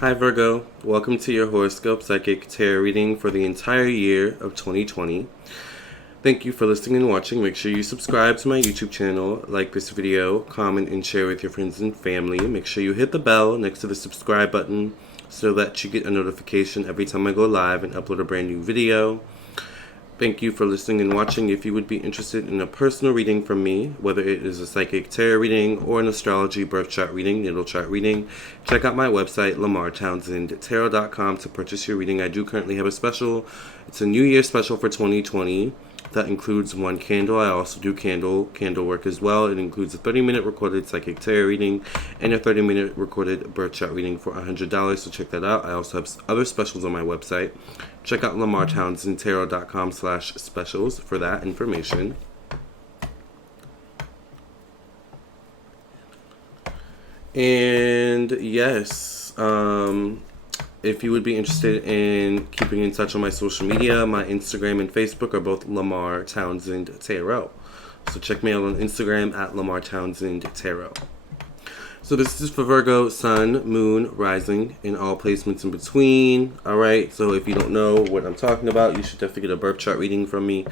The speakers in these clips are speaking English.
Hi Virgo, welcome to your horoscope psychic tarot reading for the entire year of 2020. Thank you for listening and watching. Make sure you subscribe to my YouTube channel, like this video, comment and share with your friends and family. Make sure you hit the bell next to the subscribe button so that you get a notification every time I go live and upload a brand new video. Thank you for listening and watching. If you would be interested in a personal reading from me, whether it is a psychic tarot reading or an astrology birth chart reading, natal chart reading, check out my website, LAMARR to purchase your reading. I do currently have a special. It's a New Year special for 2020 that includes one candle. I also do candle work as well. It includes a 30-minute recorded psychic tarot reading and a 30-minute recorded birth chart reading for $100, so check that out. I also have other specials on my website. Check out LamarrTownsendTarot.com/specials for that information. And yes, if you would be interested in keeping in touch on my social media, my Instagram and Facebook are both Lamar Townsend Tarot. So check me out on Instagram at Lamar Townsend Tarot. So this is for Virgo, Sun, Moon, Rising, and all placements in between. Alright, so if you don't know what I'm talking about, you should definitely get a birth chart reading from me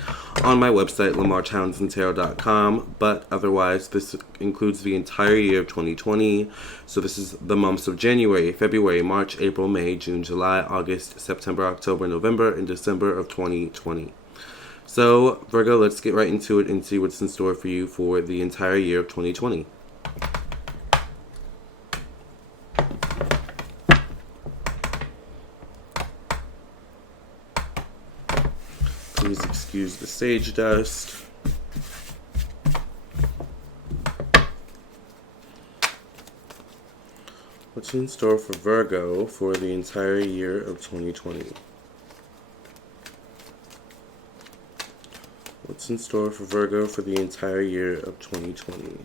on my website, LamarrTownsendTarot.com. But otherwise, this includes the entire year of 2020. So this is the months of January, February, March, April, May, June, July, August, September, October, November, and December of 2020. So, Virgo, let's get right into it and see what's in store for you for the entire year of 2020. Please excuse the sage dust. What's in store for Virgo for the entire year of 2020? What's in store for Virgo for the entire year of 2020?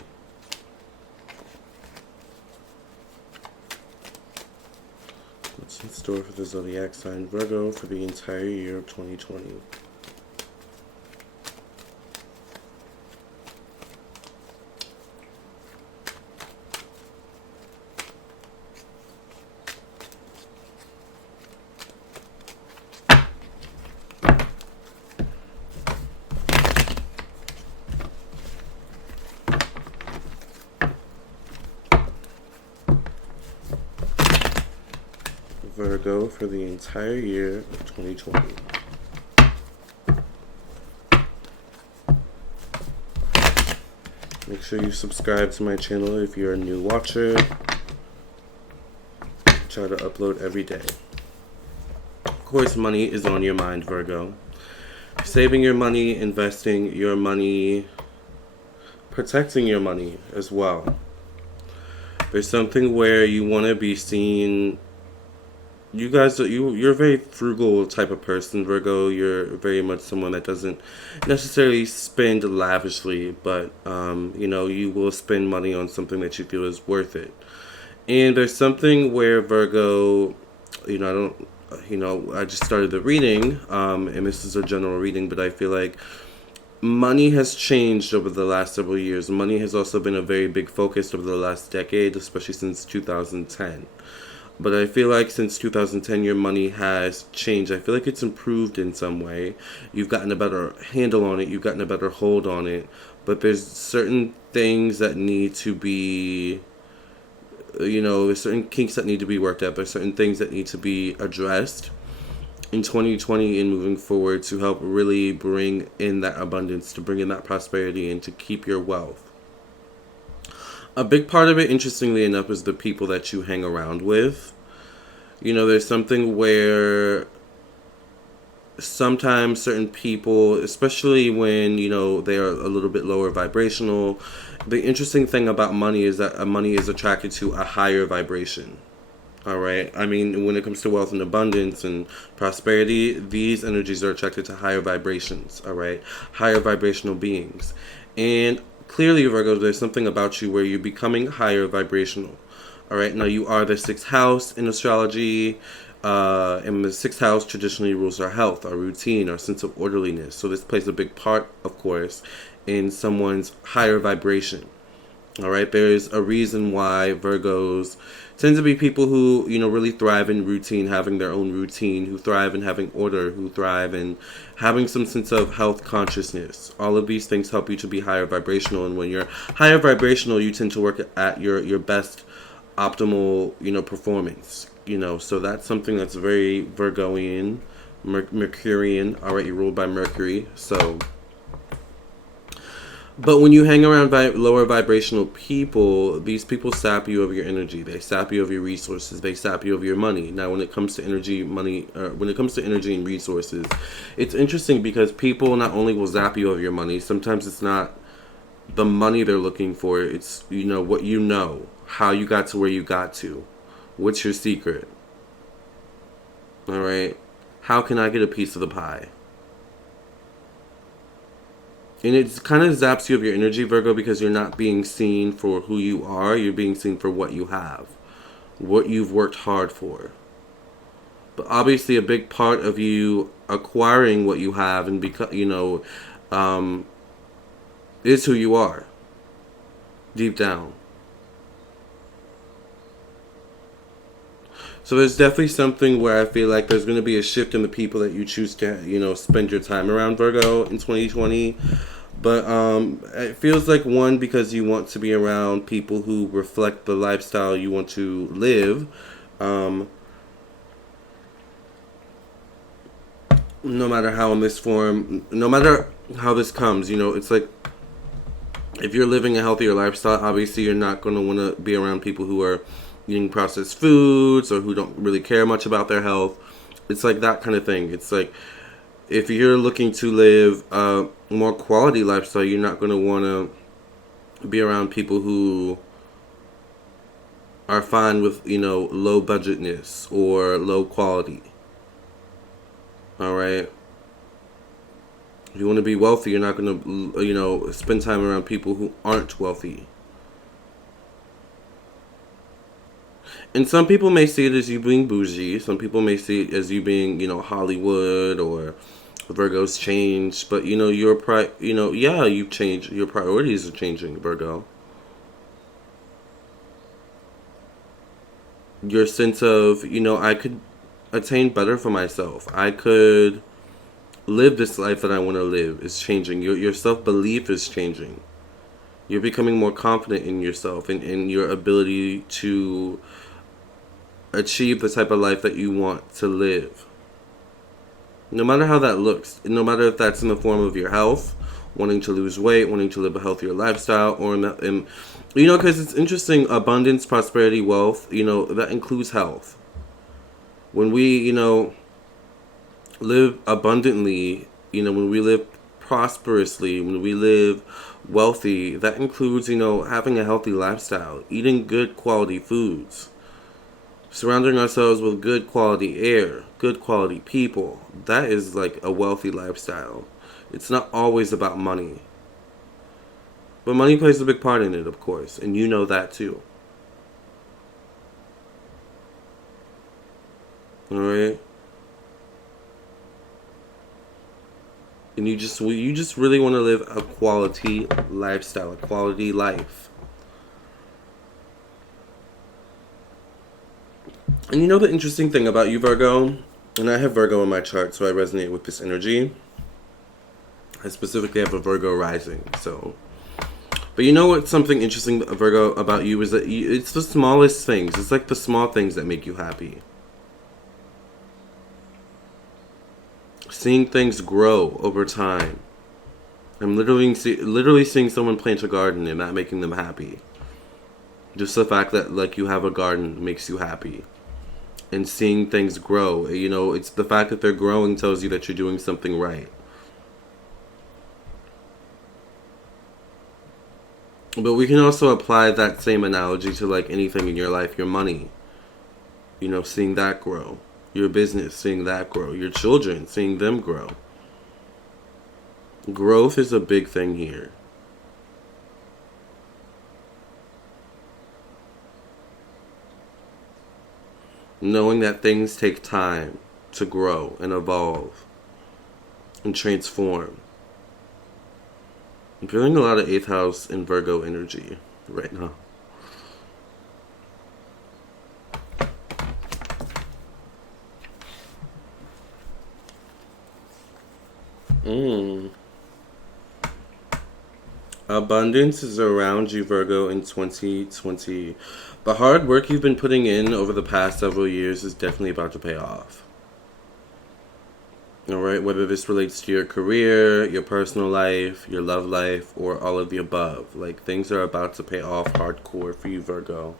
What's in store for the zodiac sign Virgo for the entire year of 2020? Virgo for the entire year of 2020. Make sure you subscribe to my channel if you're a new watcher. I try to upload every day. Of course, money is on your mind, Virgo. Saving your money, investing your money, protecting your money as well. There's something where you want to be seen. You guys, you're a very frugal type of person, Virgo. You're very much someone that doesn't necessarily spend lavishly, but you will spend money on something that you feel is worth it. And there's something where Virgo, I just started the reading, and this is a general reading, but I feel like money has changed over the last several years. Money has also been a very big focus over the last decade, especially since 2010. But I feel like since 2010, your money has changed. I feel like it's improved in some way. You've gotten a better handle on it. You've gotten a better hold on it. But there's certain things that need to be, there's certain kinks that need to be worked out. There's certain things that need to be addressed in 2020 and moving forward to help really bring in that abundance, to bring in that prosperity, and to keep your wealth. A big part of it, interestingly enough, is the people that you hang around with. There's something where sometimes certain people, especially when, they are a little bit lower vibrational, the interesting thing about money is that money is attracted to a higher vibration. All right. I mean, when it comes to wealth and abundance and prosperity, these energies are attracted to higher vibrations. All right. Higher vibrational beings. And clearly, Virgo, there's something about you where you're becoming higher vibrational. All right. Now, you are the sixth house in astrology. And the sixth house traditionally rules our health, our routine, our sense of orderliness. So this plays a big part, of course, in someone's higher vibration. All right, there's a reason why Virgos tend to be people who, really thrive in routine, having their own routine, who thrive in having order, who thrive in having some sense of health consciousness. All of these things help you to be higher vibrational, and when you're higher vibrational, you tend to work at your best optimal, performance. So that's something that's very Virgoian, Mercurian, already ruled by Mercury. So but when you hang around lower vibrational people, these people sap you of your energy. They sap you of your resources. They sap you of your money. Now, when it comes to energy, when it comes to energy and resources, it's interesting because people not only will zap you of your money. Sometimes it's not the money they're looking for. It's what how you got to where you got to. What's your secret? All right. How can I get a piece of the pie? And it kind of zaps you of your energy, Virgo, because you're not being seen for who you are. You're being seen for what you have, what you've worked hard for. But obviously, a big part of you acquiring what you have and is who you are, deep down. So there's definitely something where I feel like there's going to be a shift in the people that you choose to, spend your time around, Virgo, in 2020. But it feels like, one, because you want to be around people who reflect the lifestyle you want to live. No matter how in this form, no matter how this comes, it's like, if you're living a healthier lifestyle, obviously you're not going to want to be around people who are eating processed foods or who don't really care much about their health. It's like that kind of thing. It's like, if you're looking to live a more quality lifestyle, you're not going to want to be around people who are fine with, low budgetness or low quality. All right. If you want to be wealthy, you're not going to, spend time around people who aren't wealthy. And some people may see it as you being bougie. Some people may see it as you being, Hollywood, or Virgo's changed. But, you've changed. Your priorities are changing, Virgo. Your sense of, I could attain better for myself. I could live this life that I want to live is changing. Your self-belief is changing. You're becoming more confident in yourself and in your ability to achieve the type of life that you want to live. No matter how that looks, no matter if that's in the form of your health, wanting to lose weight, wanting to live a healthier lifestyle, or because it's interesting, abundance, prosperity, wealth, that includes health. When we, live abundantly, when we live prosperously, when we live wealthy, that includes, having a healthy lifestyle, eating good quality foods, surrounding ourselves with good quality air, good quality people. That is like a wealthy lifestyle. It's not always about money. But money plays a big part in it, of course, and you know that too. Alright? And you just really want to live a quality lifestyle, a quality life. And the interesting thing about you, Virgo, and I have Virgo in my chart, so I resonate with this energy. I specifically have a Virgo rising, so. But what's something interesting, Virgo, about you is that it's the smallest things. It's like the small things that make you happy. Seeing things grow over time. I'm literally seeing someone plant a garden and not making them happy. Just the fact that, like, you have a garden makes you happy. And seeing things grow, it's the fact that they're growing tells you that you're doing something right. But we can also apply that same analogy to, like, anything in your life. Your money, seeing that grow. Your business, seeing that grow. Your children, seeing them grow. Growth is a big thing here. Knowing that things take time to grow and evolve and transform. I'm feeling a lot of 8th house and Virgo energy. right now. Abundance is around you, Virgo, in 2020. The hard work you've been putting in over the past several years is definitely about to pay off. All right, whether this relates to your career, your personal life, your love life, or all of the above. Like, things are about to pay off hardcore for you, Virgo.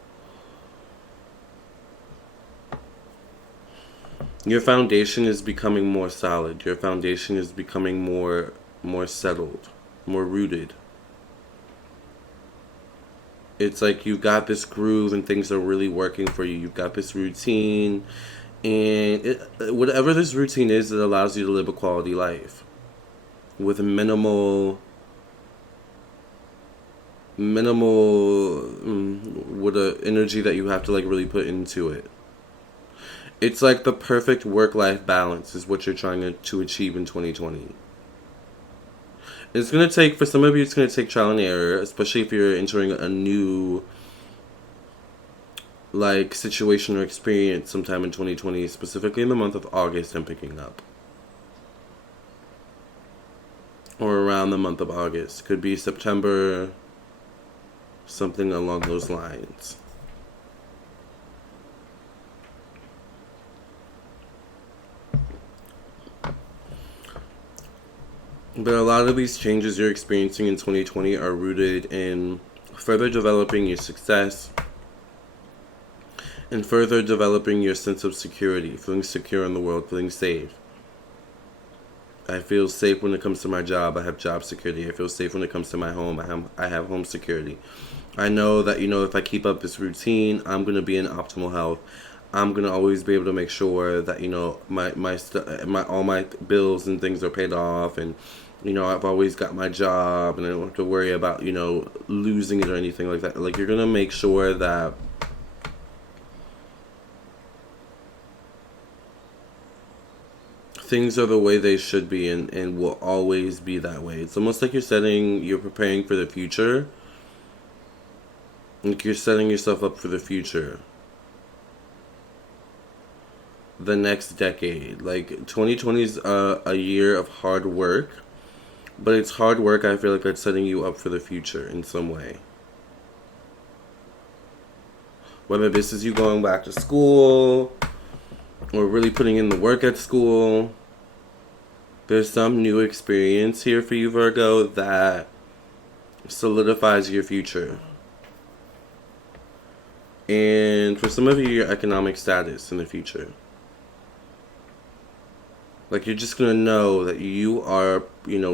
Your foundation is becoming more solid. Your foundation is becoming more settled, more rooted. It's like you've got this groove and things are really working for you. You've got this routine, and whatever this routine is, it allows you to live a quality life with minimal with a energy that you have to like really put into it. It's like the perfect work-life balance is what you're trying to achieve in 2020. It's going to take, for some of you, it's going to take trial and error, especially if you're entering a new, like, situation or experience sometime in 2020, specifically in the month of August, I'm picking up. Or around the month of August. Could be September, something along those lines. But a lot of these changes you're experiencing in 2020 are rooted in further developing your success and further developing your sense of security, feeling secure in the world, feeling safe. I feel safe when it comes to my job. I have job security. I feel safe when it comes to my home. I have home security. I know that, if I keep up this routine, I'm going to be in optimal health. I'm going to always be able to make sure that, my all my bills and things are paid off, and I've always got my job and I don't have to worry about, losing it or anything like that. Like, you're going to make sure that things are the way they should be, and will always be that way. It's almost like you're preparing for the future. Like, you're setting yourself up for the future. The next decade. Like, 2020 is a year of hard work. But it's hard work, I feel like, that's setting you up for the future in some way. Whether this is you going back to school or really putting in the work at school, there's some new experience here for you, Virgo, that solidifies your future. And for some of you, your economic status in the future. Like, you're just going to know that you are,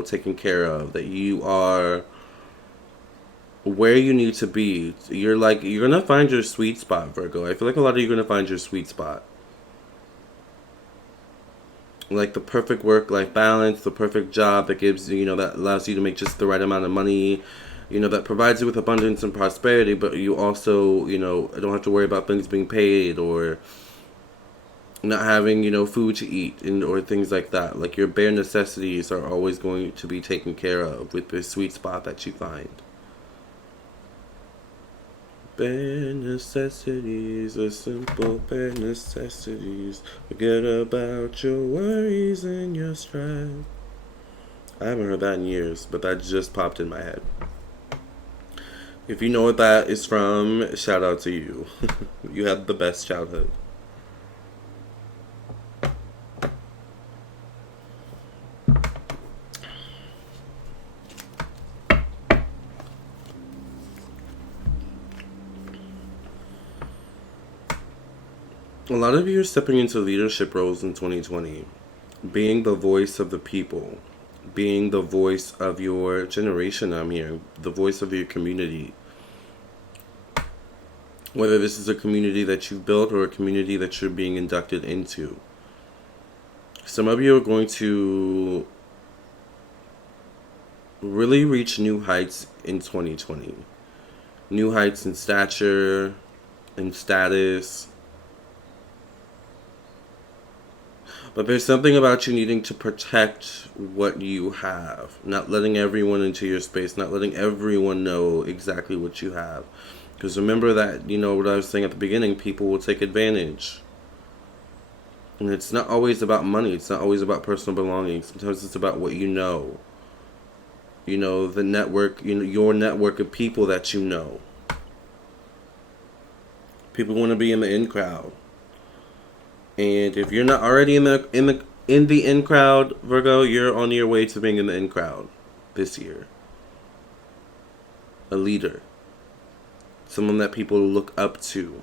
taken care of, that you are where you need to be. You're going to find your sweet spot, Virgo. I feel like a lot of you are going to find your sweet spot. Like the perfect work-life balance, the perfect job that gives, that allows you to make just the right amount of money, that provides you with abundance and prosperity, but you also, don't have to worry about things being paid or not having, food to eat or things like that. Like, your bare necessities are always going to be taken care of with the sweet spot that you find. Bare necessities are simple bare necessities. Forget about your worries and your strife. I haven't heard that in years, but that just popped in my head. If you know what that is from, shout out to you. You had the best childhood. A lot of you are stepping into leadership roles in 2020, being the voice of the people, being the voice of your generation. I'm here, the voice of your community. Whether this is a community that you've built or a community that you're being inducted into. Some of you are going to really reach new heights in 2020. New heights in stature, in status. But there's something about you needing to protect what you have. Not letting everyone into your space. Not letting everyone know exactly what you have. Because remember that, you know, what I was saying at the beginning, people will take advantage. And it's not always about money. It's not always about personal belongings. Sometimes it's about what you know. You know, the network, you know, your network of people that you know. People want to be in the in crowd. And if you're not already in the in crowd, Virgo, you're on your way to being in the in crowd this year. A leader. Someone that people look up to.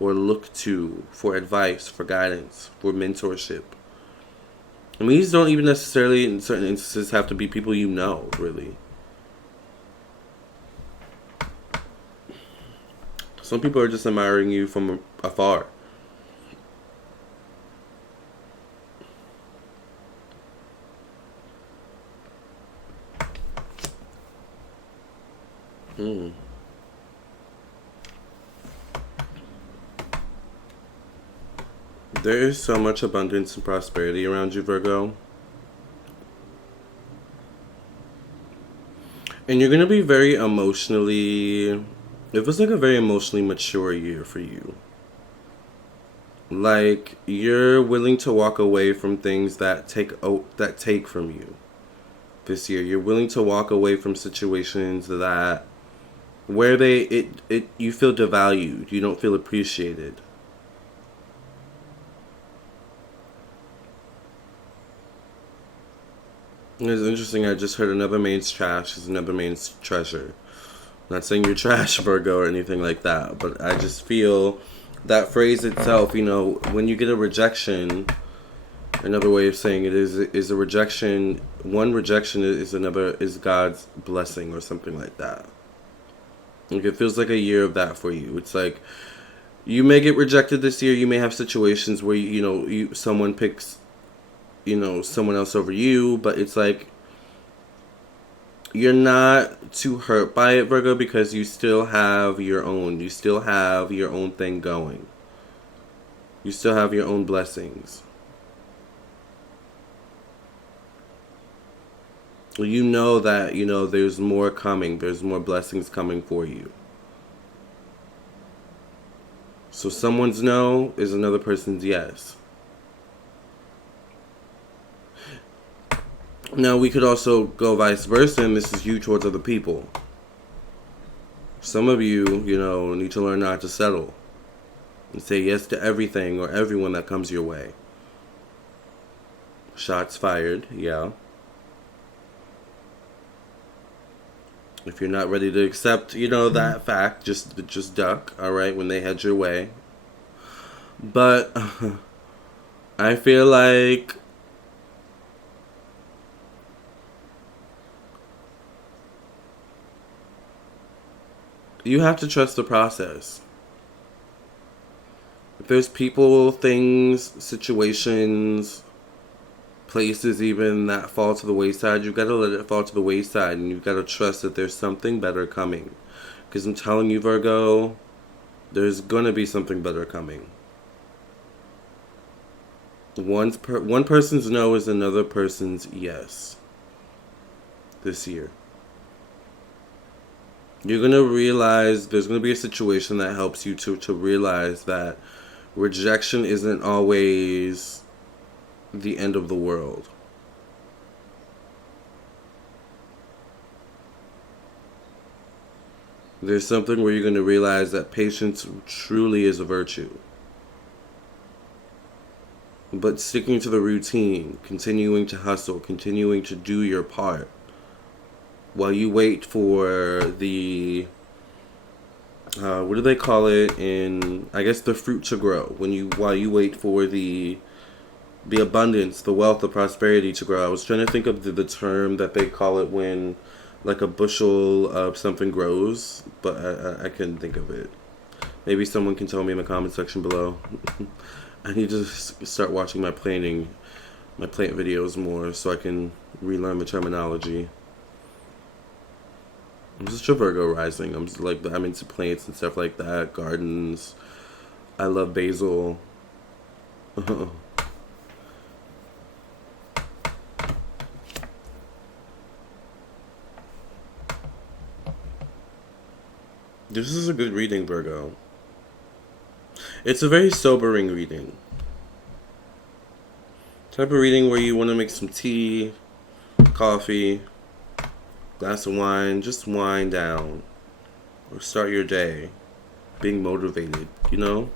Or look to for advice, for guidance, for mentorship. I mean, these don't even necessarily, in certain instances, have to be people you know, really. Some people are just admiring you from afar. There is so much abundance and prosperity around you, Virgo. And you're going to be very emotionally... It was like a very emotionally mature year for you. Like, you're willing to walk away from things that take from you this year. You're willing to walk away from situations that... where you feel devalued. You don't feel appreciated. It's interesting, I just heard another man's trash is another man's treasure. I'm not saying you're trash, Virgo, or anything like that, but I just feel that phrase itself, you know, when you get a rejection, another way of saying it is a rejection, one rejection is God's blessing or something like that. Like, it feels like a year of that for you. It's like, you may get rejected this year, you may have situations where, someone picks someone else over you, but it's like you're not too hurt by it, Virgo, because you still have your own thing going. You still have your own blessings. You know that, there's more coming. There's more blessings coming for you. So someone's no is another person's yes. Now, we could also go vice versa, and this is you towards other people. Some of you, need to learn not to settle and say yes to everything or everyone that comes your way. Shots fired, yeah. If you're not ready to accept, that fact, just duck, all right, when they head your way. But I feel like you have to trust the process. If there's people, things, situations, places even that fall to the wayside, you've got to let it fall to the wayside, and you've got to trust that there's something better coming. Because I'm telling you, Virgo, there's going to be something better coming. One person's no is another person's yes this year. You're going to realize there's going to be a situation that helps you to realize that rejection isn't always the end of the world. There's something where you're going to realize that patience truly is a virtue. But sticking to the routine, continuing to hustle, continuing to do your part, while you wait for the, what do they call it I guess the fruit to grow. While you wait for the abundance, the wealth, the prosperity to grow. I was trying to think of the term that they call it when, like, a bushel of something grows, but I couldn't think of it. Maybe someone can tell me in the comment section below. I need to start watching my plant videos more so I can relearn the terminology. I'm just a Virgo rising. I'm into plants and stuff like that, gardens. I love basil. This is a good reading, Virgo. It's a very sobering reading. Type of reading where you want to make some tea, coffee, glass of wine, just wind down. Or start your day being motivated, you know?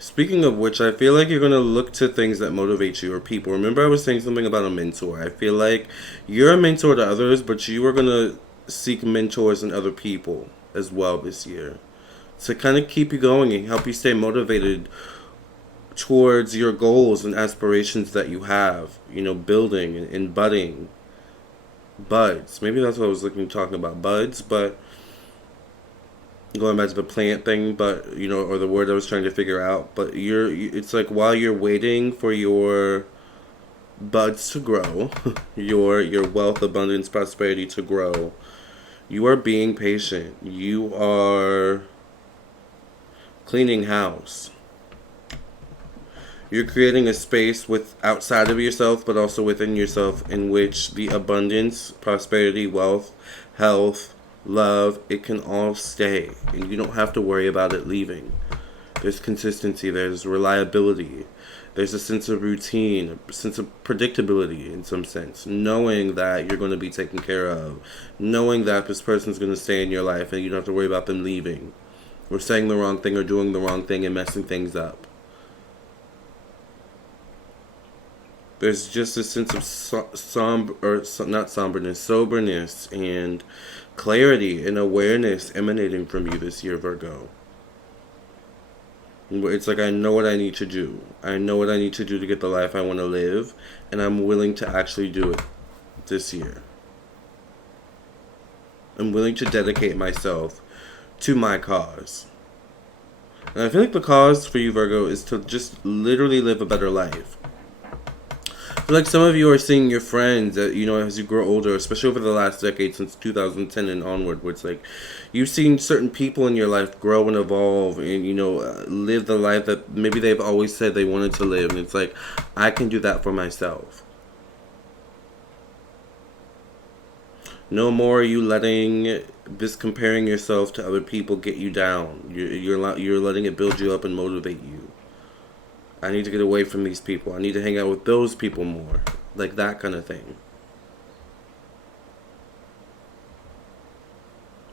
Speaking of which, I feel like you're going to look to things that motivate you or people. Remember, I was saying something about a mentor. I feel like you're a mentor to others, but you are going to seek mentors in other people as well this year to kind of keep you going and help you stay motivated towards your goals and aspirations that you have, you know, building and budding. Buds. Maybe that's what I was talking about, buds, but going back to the plant thing, but you know, or the word I was trying to figure out, but it's like while you're waiting for your buds to grow, your wealth, abundance, prosperity to grow, you are being patient. You are cleaning house. You're creating a space with outside of yourself, but also within yourself, in which the abundance, prosperity, wealth, health, love, it can all stay, and you don't have to worry about it leaving. There's consistency, there's reliability, there's a sense of routine, a sense of predictability in some sense, knowing that you're going to be taken care of, knowing that this person's going to stay in your life and you don't have to worry about them leaving or saying the wrong thing or doing the wrong thing and messing things up. There's just a sense of soberness and clarity and awareness emanating from you this year, Virgo. It's like, I know what I need to do. I know what I need to do to get the life I want to live, and I'm willing to actually do it this year. I'm willing to dedicate myself to my cause. And I feel like the cause for you, Virgo, is to just literally live a better life. Like some of you are seeing your friends, you know, as you grow older, especially over the last decade since 2010 and onward, where it's like you've seen certain people in your life grow and evolve and, you know, live the life that maybe they've always said they wanted to live. And it's like, I can do that for myself. No more are you letting this comparing yourself to other people get you down. You're letting it build you up and motivate you. I need to get away from these people. I need to hang out with those people more. Like that kind of thing.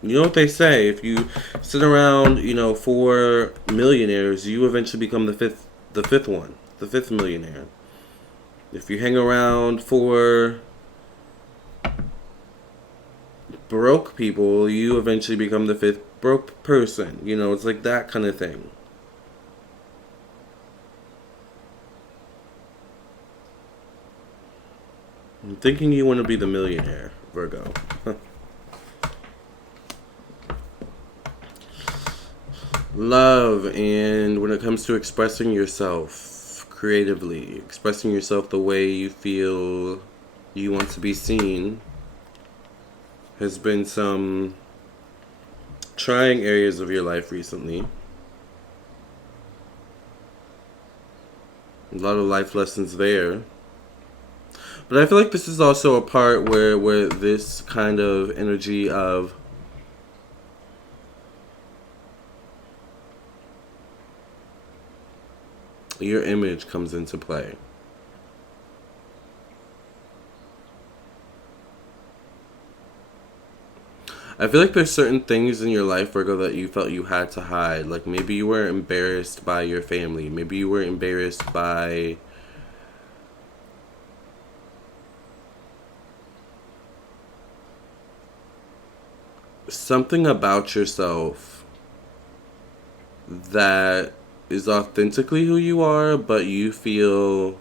You know what they say? If you sit around, you know, 4 millionaires, you eventually become the fifth millionaire. If you hang around 4 broke people, you eventually become the 5th broke person. You know, it's like that kind of thing. I'm thinking you want to be the millionaire, Virgo. Love, and when it comes to expressing yourself creatively, expressing yourself the way you feel you want to be seen, has been some trying areas of your life recently. A lot of life lessons there. But I feel like this is also a part where this kind of energy of your image comes into play. I feel like there's certain things in your life, Virgo, that you felt you had to hide. Like maybe you were embarrassed by your family. Maybe you were embarrassed by something about yourself that is authentically who you are, but you feel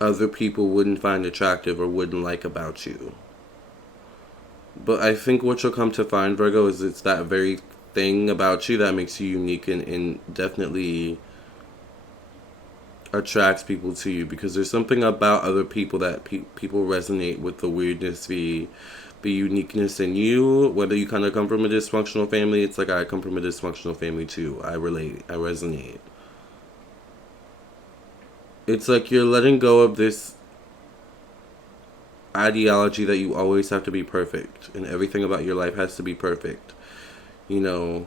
other people wouldn't find attractive or wouldn't like about you. But I think what you'll come to find, Virgo, is it's that very thing about you that makes you unique and definitely attracts people to you, because there's something about other people that people resonate with, the weirdness, the uniqueness in you. Whether you kind of come from a dysfunctional family, it's like I come from a dysfunctional family too. I relate. I resonate. It's like you're letting go of this ideology that you always have to be perfect and everything about your life has to be perfect. You know,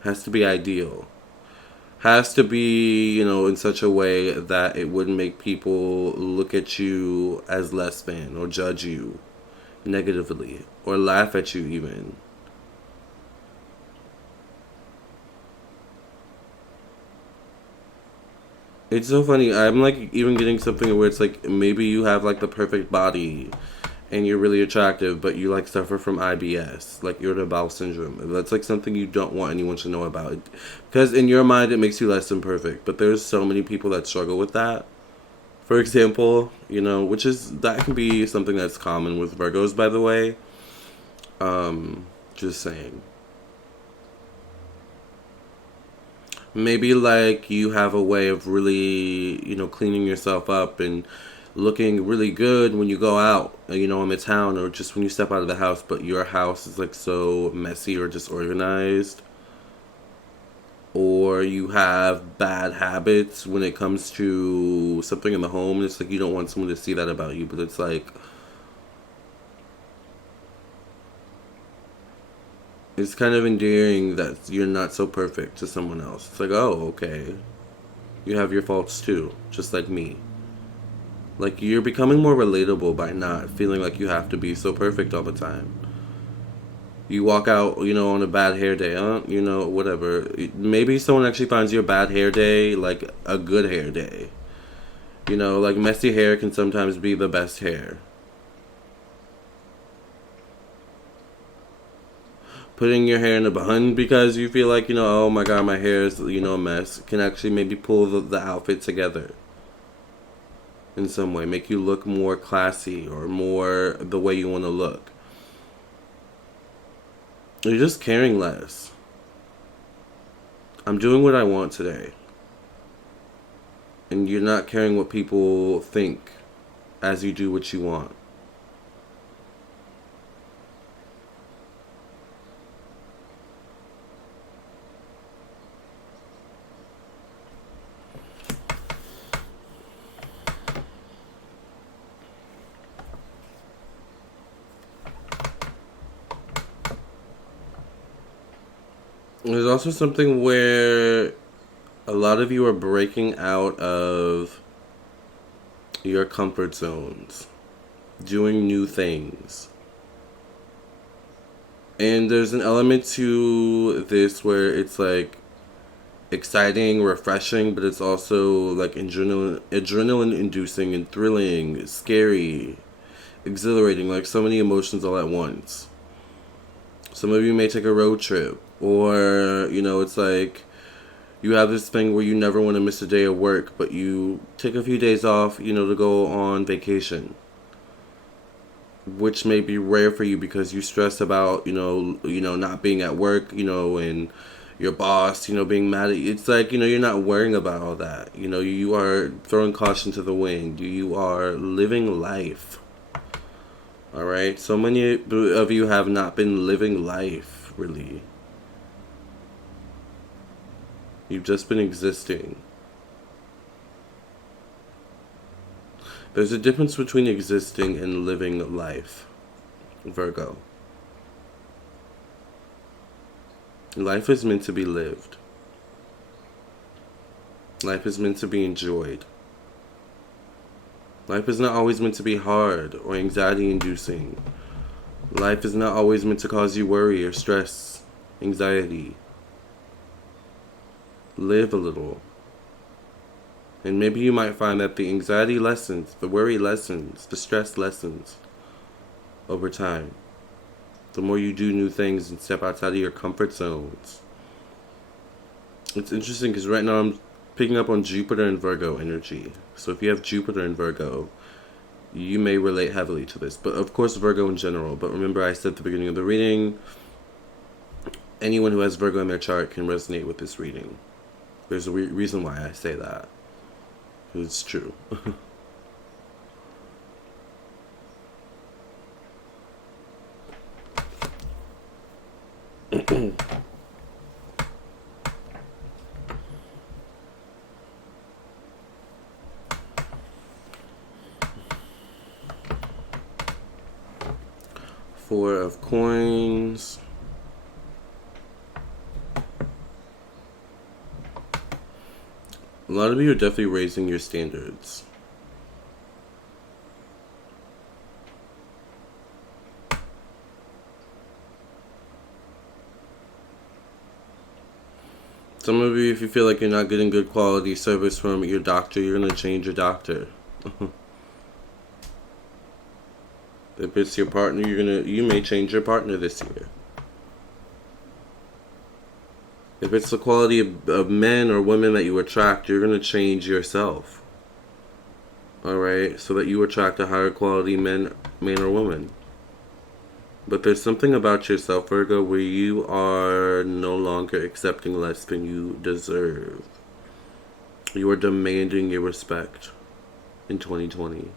has to be ideal. Has to be, you know, in such a way that it wouldn't make people look at you as less than or judge you negatively or laugh at you even. It's so funny. I'm like even getting something where it's like maybe you have like the perfect body and you're really attractive, but you like suffer from IBS, like irritable bowel syndrome. That's like something you don't want anyone to know about, because in your mind it makes you less than perfect. But there's so many people that struggle with that. For example, you know, which is that can be something that's common with Virgos, by the way. Just saying. Maybe like you have a way of really, you know, cleaning yourself up and looking really good when you go out, you know, in the town or just when you step out of the house, but your house is like so messy or disorganized. Or you have bad habits when it comes to something in the home. It's like you don't want someone to see that about you, but it's like it's kind of endearing that you're not so perfect to someone else. It's like, oh, okay. You have your faults too, just like me. Like, you're becoming more relatable by not feeling like you have to be so perfect all the time. You walk out, you know, on a bad hair day, you know, whatever. Maybe someone actually finds your bad hair day like a good hair day. You know, like messy hair can sometimes be the best hair. Putting your hair in a bun because you feel like, you know, oh my god, my hair is, you know, a mess, can actually maybe pull the outfit together in some way, make you look more classy or more the way you want to look. You're just caring less. I'm doing what I want today. And you're not caring what people think as you do what you want. There's also something where a lot of you are breaking out of your comfort zones, doing new things. And there's an element to this where it's like exciting, refreshing, but it's also like adrenaline inducing and thrilling, scary, exhilarating, like so many emotions all at once. Some of you may take a road trip, or, you know, it's like you have this thing where you never want to miss a day of work, but you take a few days off, you know, to go on vacation, which may be rare for you because you stress about, you know, not being at work, you know, and your boss, you know, being mad at you. It's like, you know, you're not worrying about all that. You know, you are throwing caution to the wind. You are living life. All right. So many of you have not been living life, really. You've just been existing. There's a difference between existing and living life, Virgo. Life is meant to be lived. Life is meant to be enjoyed. Life is not always meant to be hard or anxiety-inducing. Life is not always meant to cause you worry or stress, anxiety. Live a little. And maybe you might find that the anxiety lessens, the worry lessens, the stress lessens over time. The more you do new things and step outside of your comfort zones. It's interesting because right now I'm picking up on Jupiter and Virgo energy. So if you have Jupiter and Virgo, you may relate heavily to this. But of course Virgo in general. But remember I said at the beginning of the reading, anyone who has Virgo in their chart can resonate with this reading. There's a reason why I say that. It's true. Four of Coins. A lot of you are definitely raising your standards. Some of you, if you feel like you're not getting good quality service from your doctor, you're going to change your doctor. If it's your partner, you may change your partner this year. If it's the quality of men or women that you attract, you're going to change yourself. Alright? So that you attract a higher quality man or woman. But there's something about yourself, Virgo, where you are no longer accepting less than you deserve. You are demanding your respect in 2020.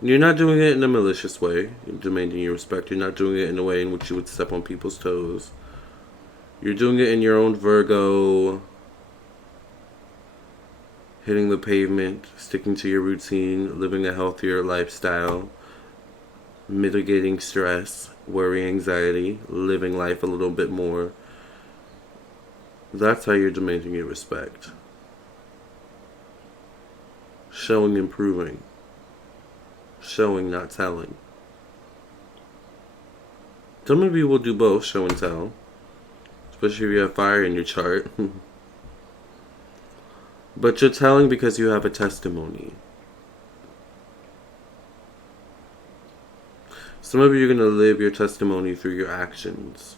You're not doing it in a malicious way. You're demanding your respect. You're not doing it in a way in which you would step on people's toes. You're doing it in your own Virgo, hitting the pavement, sticking to your routine, living a healthier lifestyle, mitigating stress, worry, anxiety, living life a little bit more. That's how you're demanding your respect. Showing, improving. Showing, not telling. Some of you will do both, show and tell. Especially if you have fire in your chart. But you're telling because you have a testimony. Some of you are going to live your testimony through your actions.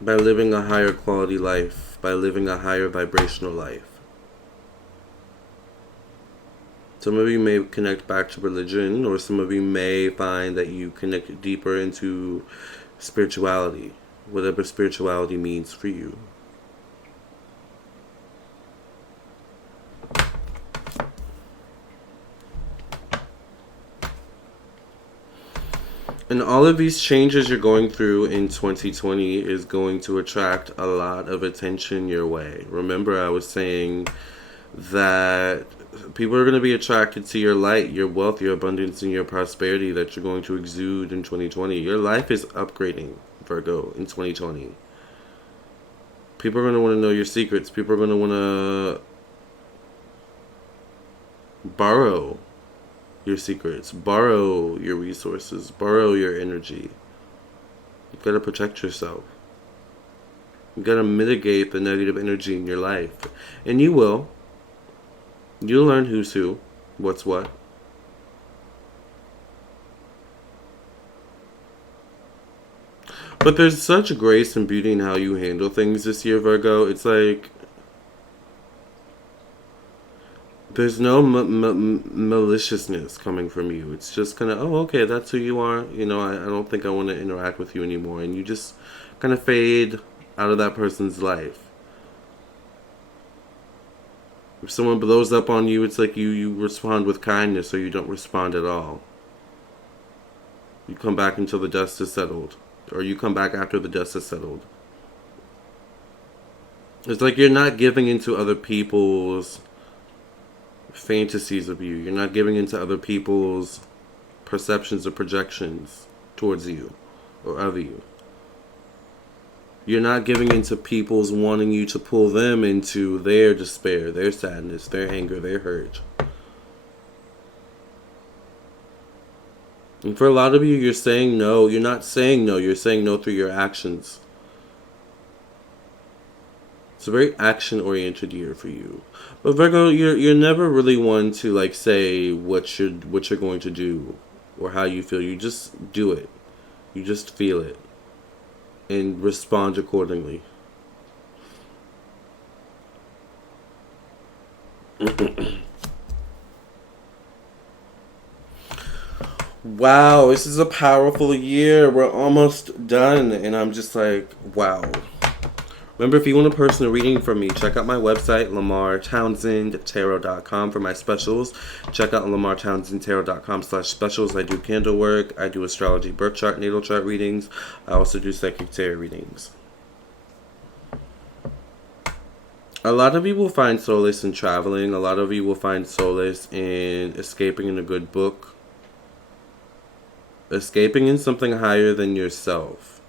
By living a higher quality life. By living a higher vibrational life. Some of you may connect back to religion, or some of you may find that you connect deeper into spirituality. Whatever spirituality means for you. And all of these changes you're going through in 2020 is going to attract a lot of attention your way. Remember, I was saying that people are going to be attracted to your light, your wealth, your abundance, and your prosperity that you're going to exude in 2020. Your life is upgrading, Virgo, in 2020. People are going to want to know your secrets. People are going to want to borrow your secrets, borrow your resources, borrow your energy. You've got to protect yourself. You've got to mitigate the negative energy in your life. And you will. You'll learn who's who, what's what. But there's such grace and beauty in how you handle things this year, Virgo. It's like there's no maliciousness coming from you. It's just kind of, oh, okay, that's who you are. You know, I don't think I want to interact with you anymore. And you just kind of fade out of that person's life. If someone blows up on you, it's like you respond with kindness, or you don't respond at all. You come back until the dust is settled. Or you come back after the dust is settled. It's like you're not giving into other people's fantasies of you. You're not giving into other people's perceptions or projections towards you or of you. You're not giving into people's wanting you to pull them into their despair, their sadness, their anger, their hurt. And for a lot of you, you're saying no. You're not saying no. You're saying no through your actions. It's a very action-oriented year for you. But Virgo, you're never really one to like say what you're going to do or how you feel. You just do it. You just feel it and respond accordingly. Wow, this is a powerful year. We're almost done, and I'm just like, wow. Remember, if you want a personal reading from me, check out my website, LAMARRTOWNSENDTarot.com, for my specials. Check out LAMARRTOWNSENDTarot.com/specials. I do candle work. I do astrology, birth chart, natal chart readings. I also do psychic tarot readings. A lot of you will find solace in traveling. A lot of you will find solace in escaping in a good book. Escaping in something higher than yourself.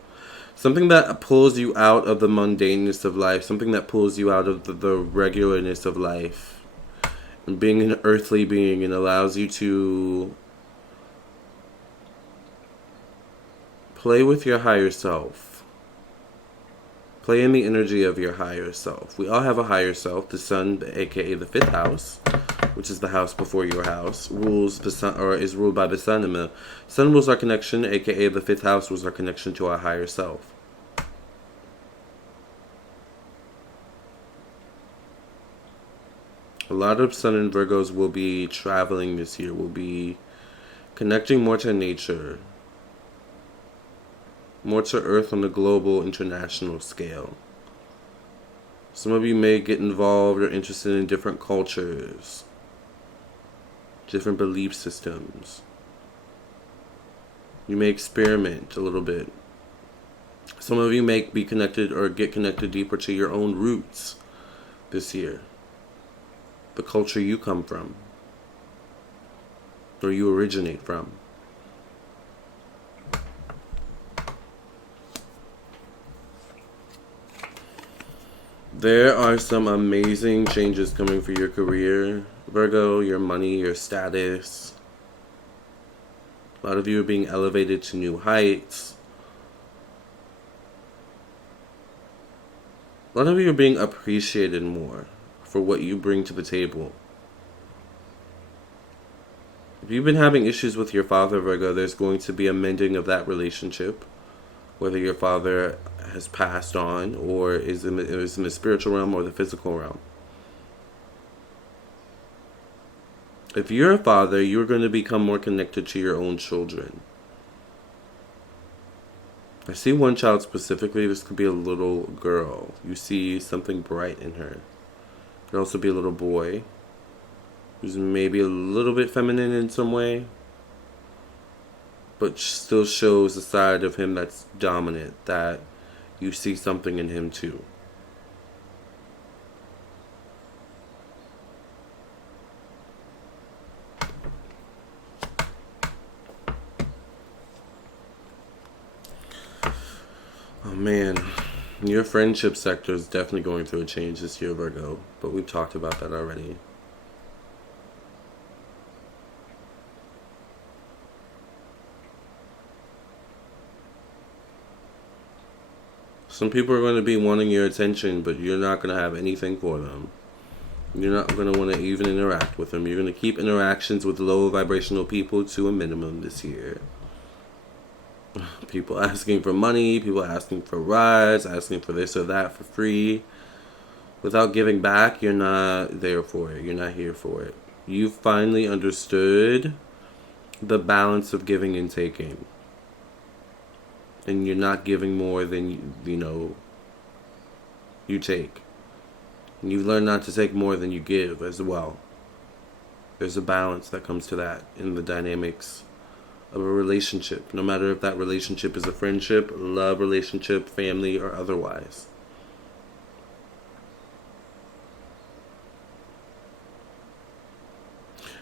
Something that pulls you out of the mundaneness of life. Something that pulls you out of the regularness of life. And being an earthly being, and allows you to play with your higher self. Play in the energy of your higher self. We all have a higher self. The sun, aka the 5th house, which is the house before your house, rules the sun, or is ruled by the sun, and the sun rules our connection, aka the 5th house rules our connection to our higher self. A lot of Sun and Virgos will be traveling this year. Will be connecting more to nature, more to Earth on a global, international scale. Some of you may get involved or interested in different cultures, different belief systems. You may experiment a little bit. Some of you may be connected or get connected deeper to your own roots this year. The culture you come from, or you originate from. There are some amazing changes coming for your career, Virgo, your money, your status. A lot of you are being elevated to new heights. A lot of you are being appreciated more for what you bring to the table. If you've been having issues with your father, Virgo, there's going to be a mending of that relationship. Whether your father has passed on or is in the spiritual realm or the physical realm. If you're a father, you're going to become more connected to your own children. I see one child specifically. This could be a little girl. You see something bright in her. It could also be a little boy who's maybe a little bit feminine in some way, but still shows a side of him that's dominant, that you see something in him too. Oh man, your friendship sector is definitely going through a change this year, Virgo, but we've talked about that already. Some people are going to be wanting your attention, but you're not going to have anything for them. You're not going to want to even interact with them. You're going to keep interactions with low vibrational people to a minimum this year. People asking for money, people asking for rides, asking for this or that for free. Without giving back, you're not there for it. You're not here for it. You've finally understood the balance of giving and taking. And you're not giving more than, you take. And you've learned not to take more than you give as well. There's a balance that comes to that in the dynamics of a relationship. No matter if that relationship is a friendship, love relationship, family, or otherwise.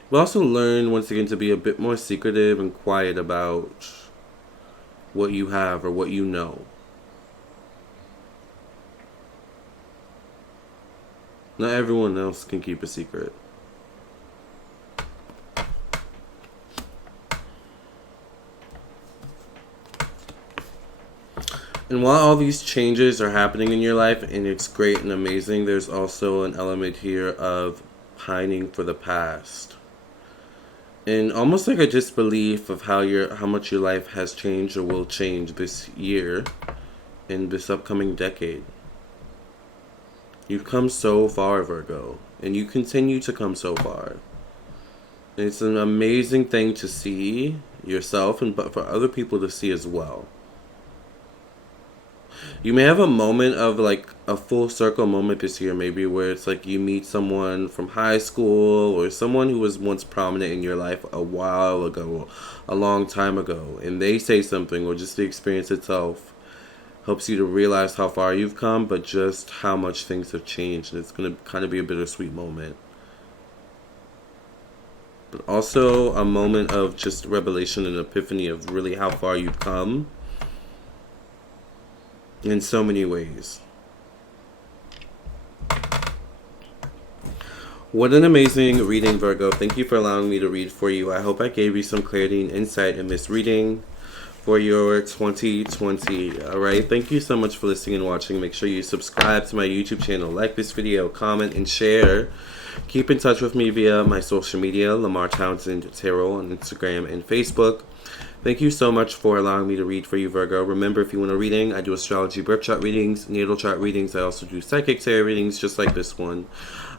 You also learn, once again, to be a bit more secretive and quiet about what you have or what you know. Not everyone else can keep a secret. And while all these changes are happening in your life, and it's great and amazing, there's also an element here of pining for the past. And almost like a disbelief of how much your life has changed or will change this year, in this upcoming decade. You've come so far, Virgo, and you continue to come so far. And it's an amazing thing to see yourself, but for other people to see as well. You may have a moment of like a full circle moment this year, maybe, where it's like you meet someone from high school or someone who was once prominent in your life a while ago, a long time ago, and they say something, or just the experience itself helps you to realize how far you've come, but just how much things have changed. And it's going to kind of be a bittersweet moment. But also a moment of just revelation and epiphany of really how far you've come in so many ways. What an amazing reading, Virgo. Thank you for allowing me to read for you. I hope I gave you some clarity and insight in this reading for your 2020. Alright, thank you so much for listening and watching. Make sure you subscribe to my YouTube channel, like this video, comment, and share. Keep in touch with me via my social media, LAMARR TOWNSEND Tarot on Instagram and Facebook. Thank you so much for allowing me to read for you, Virgo. Remember, if you want a reading, I do astrology, birth chart readings, natal chart readings. I also do psychic tarot readings, just like this one.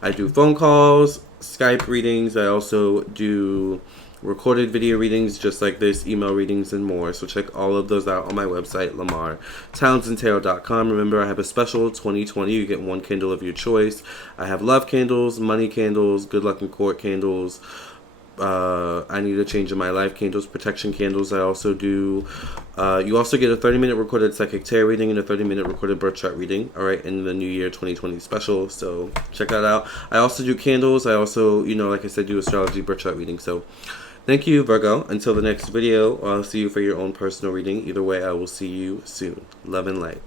I do phone calls, Skype readings. I also do recorded video readings just like this, email readings, and more. So check all of those out on my website, LamarrTownsendTarot.com. Remember, I have a special 2020. You get one candle of your choice. I have love candles, money candles, good luck in court candles, I need a change in my life candles, protection candles. I also do, you also get a 30-minute recorded psychic tarot reading and a 30-minute recorded birth chart reading, alright, in the New Year 2020 special. So check that out. I also do candles. I also, like I said, do astrology, birth chart reading. So thank you, Virgo. Until the next video, I'll see you for your own personal reading. Either way, I will see you soon. Love and light.